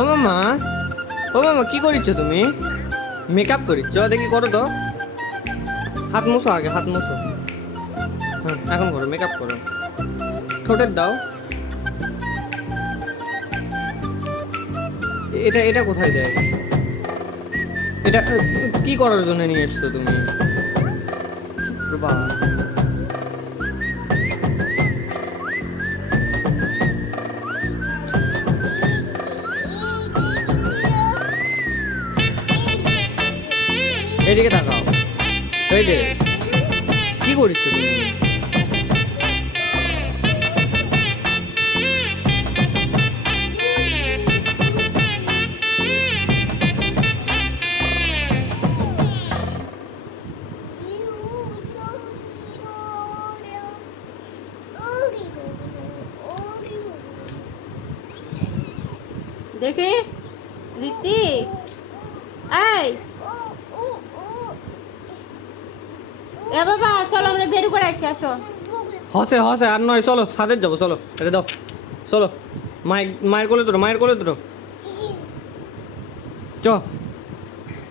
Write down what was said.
ও মামা, ও মামা কি করিচ্ছ তুমি? মেকআপ করিচ্ছ? দেখি করো তো। হাত মুছো আগে, হাত মুছো। হ্যাঁ এখন করো, মেকআপ করো। ঠোঁটের দাও। এটা এটা কোথায় দেয়? এটা কি করার জন্য নিয়ে এসছো তুমি? বাবা, এদিকে তাকাও। এই যে কি করিচ্ছ তুমি? দেখি রীতি, এই এ বাবা চলো আমরা বের করে আসি, আসো। হসে হসে আর নয়, চলো ছাদের যাবো, চলো এটা দাও, চলো। মায়ের কোলে ধরো, মায়ের কোলে ধরো, চ।